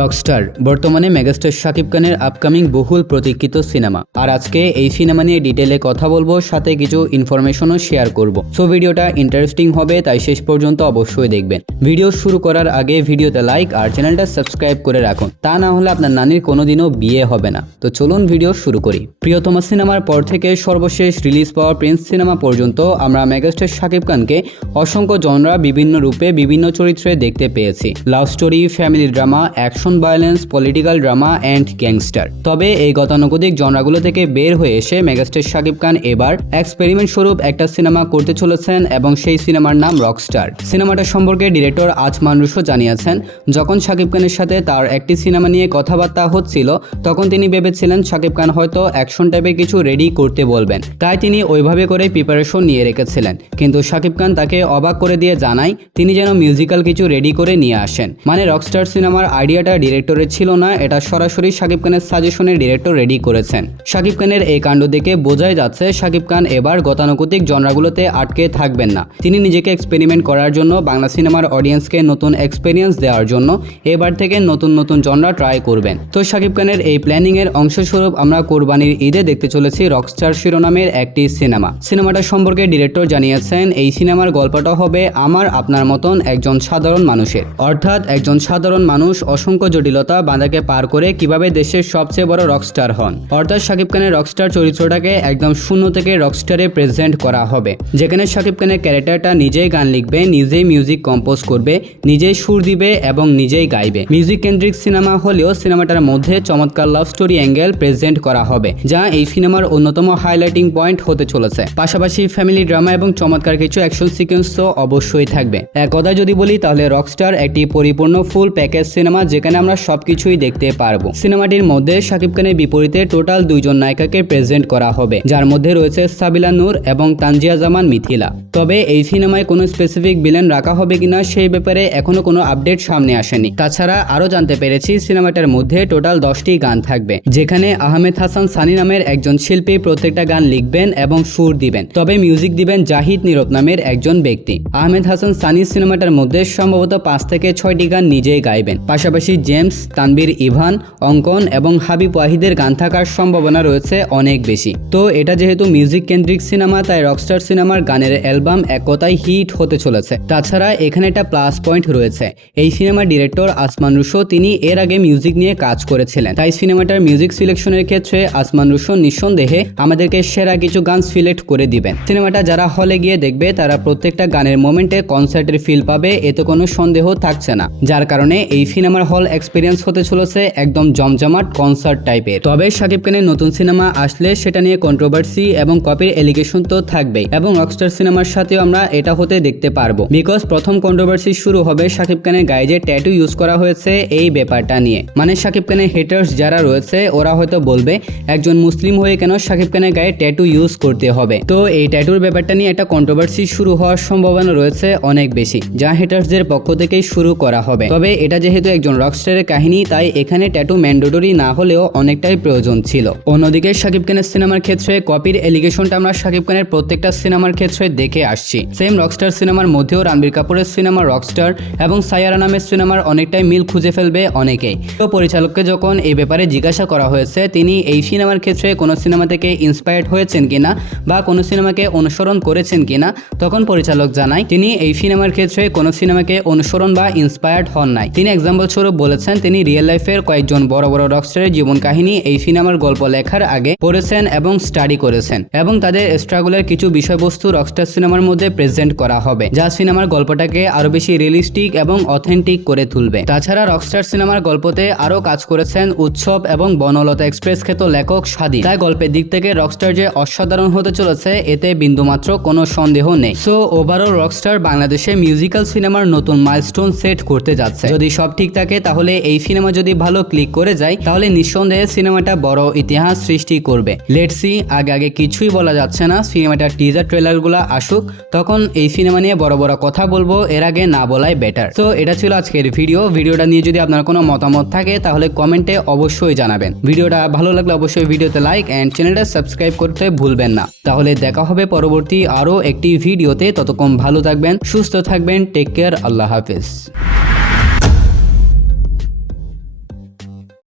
Rockstar বর্তমানে megastar Shakib খানের upcoming বহুল প্রতীক্ষিত সিনেমা। আর আজকে এই সিনেমা নিয়ে ডিটেলে কথা বলবো, সাথে কিছু ইনফরমেশনও শেয়ার করব। সো ভিডিওটা ইন্টারেস্টিং হবে, তাই শেষ পর্যন্ত অবশ্যই দেখবেন। ভিডিও শুরু করার আগে ভিডিওতে লাইক আর চ্যানেলটা সাবস্ক্রাইব করে রাখুন, তা না হলে আপনার নানির কোনোদিনও বিয়ে হবে না। তো চলুন ভিডিও শুরু করি। প্রিয়তমা সিনেমার পর থেকে সর্বশেষ রিলিজ পাওয়া প্রিন্স সিনেমা পর্যন্ত আমরা মেগাস্টার শাকিব খানকে অসংখ্য জনরা বিভিন্ন রূপে বিভিন্ন চরিত্রে দেখতে পেয়েছি। Love story, family drama, action, violence, political drama and gangster. তবে এই গতানুগতিক জনরাগুলো থেকে বের হয়ে এসে মেগাস্টার শাকিব খান এবার এক্সপেরিমেন্ট স্বরূপ একটা সিনেমা করতে চলেছেন এবং সেই সিনেমার নাম রকস্টার। সিনেমাটা সম্পর্কে ডিরেক্টর আজমান রুশো জানিয়েছেন, যখন শাকিব খানের সাথে তার একটি সিনেমা নিয়ে কথাবার্তা হচ্ছিল তখন তিনি ভেবেছিলেন শাকিব খান হয়তো অ্যাকশন টাইপের কিছু রেডি করতে বলবেন, তাই তিনি ওইভাবে করে প্রিপারেশন নিয়ে রেখেছিলেন। কিন্তু শাকিব খান তাকে অবাক করে দিয়ে জানায় তিনি যেন মিউজিক্যাল কিছু রেডি করে নিয়ে আসেন। মানে রকস্টার সিনেমার আইডিয়াটা ডিরেক্টরের ছিল না, এটা সরাসরি শাকিব খানের সাজেশনে ডিরেক্টর রেডি করেছেন। শাকিব খানের এই কাণ্ড দেখে বোঝাই যাচ্ছে শাকিব খান এবার গতানুগতিক জনরাগুলোতে আটকে থাকবেন না। তিনি নিজেকে এক্সপেরিমেন্ট করার জন্য, বাংলা সিনেমার অডিয়েন্সকে নতুন এক্সপেরিয়েন্স দেওয়ার জন্য এবার থেকে নতুন নতুন জনরা ট্রাই করবেন। তো শাকিব খানের এই প্ল্যানিং এর অংশস্বরূপ আমরা কোরবানির ঈদে দেখতে চলেছি রকস্টার শিরোনামের একটি সিনেমা। সিনেমাটা সম্পর্কে ডিরেক্টর জানিয়েছেন, এই সিনেমার গল্পটা হবে আমার আপনার মতন একজন সাধারণ মানুষের, অর্থাৎ একজন সাধারণ মানুষ অসংখ্য জটিলতা বাঁধাকে পার করে কিভাবে দেশের সবচেয়ে বড় রকস্টার হন। অর্থাৎ শাকিব খানের রকস্টার চরিত্রটাকে একদম শূন্য থেকে রকস্টারে প্রেজেন্ট করা হবে, যেখানে শাকিব খানের ক্যারেক্টারটা নিজেই গান লিখবে, নিজেই মিউজিক কম্পোজ করবে, নিজেই সুর দিবে এবং নিজেই গাইবে। মিউজিক কেন্দ্রিক সিনেমা হলেও সিনেমাটার মধ্যে চমৎকার লাভ স্টোরি অ্যাঙ্গেল প্রেজেন্ট করা হবে, যা এই সিনেমার অন্যতম হাইলাইটিং পয়েন্ট হতে চলেছে। পাশাপাশি ফ্যামিলি ড্রামা এবং চমৎকার কিছু অ্যাকশন সিকোয়েন্স তো অবশ্যই থাকবে। এক কথা যদি বলি তাহলে রকস্টার একটি পরিপূর্ণ ফুল প্যাকেজ সিনেমা, যেখানে আমরা সবকিছুই দেখতে পারবো। সিনেমাটির মধ্যে শাকিব খানের বিপরীতে টোটাল দুইজন নায়িকাকে প্রেজেন্ট করা হবে, যার মধ্যে রয়েছে সাবিলা নূর এবং তানজিয়া জামান মিথিলা। তবে এই সিনেমায় কোনো স্পেসিফিক ভিলেন রাখা হবে কিনা সেই ব্যাপারে এখনো কোনো আপডেট সামনে আসেনি। তাছাড়া আরো জানতে পেরেছি সিনেমাটার মধ্যে টোটাল 10টি গান থাকবে, যেখানে আহমেদ হাসান সানি নামের একজন শিল্পী প্রত্যেকটা গান লিখবেন এবং সুর দিবেন। তবে মিউজিক দিবেন জাহিদ নীরব নামের একজন ব্যক্তি। আহমেদ হাসান সানি সিনেমাটার মধ্যে সম্ভবত 5 থেকে 6টি গান নিজেই গাইবেন। পাশাপাশি জেমস, তানবীর ইভান, অঙ্কন এবং হাবিব ওয়াহিদের গান থাকার সম্ভাবনা রয়েছে অনেক বেশি। তো এটা যেহেতু মিউজিক কেন্দ্রিক সিনেমা, তাই রকস্টার সিনেমার গানের অ্যালবাম এক কথায় হিট হতে চলেছে। তাছাড়া এখানে একটা প্লাস পয়েন্ট রয়েছে, এই সিনেমার ডিরেক্টর আসমান রুশো তিনি এর আগে মিউজিক নিয়ে কাজ করেছিলেন, তাই সিনেমাটার মিউজিক সিলেকশনের ক্ষেত্রে আসমান রুশো নিঃসন্দেহে আমাদেরকে সেরা কিছু গান সিলেক্ট করে দিবেন। সিনেমাটা যারা হলে গিয়ে দেখবে তারা প্রত্যেকটা গানের মোমেন্টে কনসার্টের ফিল পাবে, এতে কোনো সন্দেহ থাকছে না, যার কারণে এই সিনেমার হল এক্সপিরিয়েন্স হতে চলেছে একদম জমজমাট কনসার্ট টাইপের। তবে শাকিব খানের নতুন সিনেমা আসলে সেটা নিয়ে কন্ট্রোভার্সি এবং কপির এলিগেশন তো থাকবেই, এবং রকস্টার সিনেমার সাথেও আমরা এটা হতে দেখতে পারবো। বিকজ প্রথম কন্ট্রোভার্সি শুরু হবে শাকিব খানের গায়ে যে ট্যাটু ইউজ করা হয়েছে এই ব্যাপারটা নিয়ে। মানে শাকিব খানের হেটার্স যারা রয়েছে ওরা হয়তো বলবে একজন মুসলিম হয়ে কেন শাকিব খানের গায়ে ট্যাটু ইউজ করতে হবে। তো এই ট্যাটুর ব্যাপারটা নিয়ে একটা কন্ট্রোভার্সি শুরু হওয়ার সম্ভাবনা রয়েছে অনেক বেশি, যা হেটার্সদের পক্ষ থেকেই শুরু করা হবে। তবে এটা যেহেতু একজন রকস্টারের কাহিনী, তাই এখানে ট্যাটু ম্যান্ডেটরি না হলেও অনেকটাই প্রয়োজন ছিল। অন্যদিকে শাকিব খানের সিনেমার ক্ষেত্রে কপির এলিগেশনটা আমরা শাকিব খানের প্রত্যেকটা সিনেমার ক্ষেত্রে দেখে আসছি। সেম রকস্টার সিনেমার মধ্যেও রণবীর কাপুরের সিনেমা রকস্টার এবং সায়ারা নামের সিনেমার অনেকটাই মিল খুঁজে ফেলবে অনেকেই। তো পরিচালককে যখন এই ব্যাপারে জিজ্ঞাসা করা হয়েছে তিনি এই সিনেমার ক্ষেত্রে কোনো সিনেমা থেকে ইন্সপায়ার্ড হয়েছেন কিনা বা কোনো সিনেমাকে অনুসরণ করেছেন কিনা, তখন পরিচালক জানায় তিনি এই সিনেমার ক্ষেত্রে কোনো সিনেমাকে অনুসরণ বা ইন্সপায়ার্ড হন নাই। তিনি এক্সাম্পল স্বরূপ বলেছেন তিনি রিয়েল লাইফের কয়েকজন বড় বড় রকস্টারের জীবন কাহিনী এই সিনেমার গল্প লেখার আগে পড়েছেন এবং স্টাডি করেছেন, এবং তাদের স্ট্রাগলের কিছু বিষয়বস্তু রকস্টার সিনেমার মধ্যে প্রেজেন্ট করা হবে, যা সিনেমার গল্পটাকে আরো বেশি রিয়েলিস্টিক এবং অথেন্টিক করে তুলবে। তাছাড়া রকস্টার সিনেমার গল্পতে আরো কাজ করেছেন উৎসব এবং বনলতা এক্সপ্রেস খ্যাত লেখক সাদি, তাই গল্পের দিক থেকে রকস্টার যে অসাধারণ হতে চলেছে এতে বিন্দুমাত্র কোনো সন্দেহ নেই। সো ওভারঅল রকস্টার বাংলাদেশে মিউজিক্যাল সিনেমার নতুন মাইলস্টোন সেট করতে যাচ্ছে। যদি সব ঠিক থাকে তাহলে এই সিনেমা যদি ভালো ক্লিক করে যায় তাহলে নিঃসন্দেহে সিনেমাটা বড় ইতিহাস সৃষ্টি করবে। লেটস সি, আগে কিছুই বলা যাচ্ছে না, সিনেমাটার টিজার ট্রেলার গুলা আসুক তখন এই সিনেমা নিয়ে বড় বড় কথা বলবো, এর আগে না বলাই বেটার। তো এটা ছিল আজকের ভিডিওটা নিয়ে যদি আপনার কোনো মতামত থাকে তাহলে কমেন্টে অবশ্যই জানাবেন। ভিডিওটা ভালো লাগলে অবশ্যই ভিডিওতে লাইক এন্ড চ্যানেলটা সাবস্ক্রাইব করতে ভুলবেন না। তাহলে দেখা হবে পরবর্তী আরো একটি ভিডিওতে, ততক্ষণ ভালো থাকবেন, সুস্থ থাকবেন, টেক কেয়ার, আল্লাহ হাফেজ।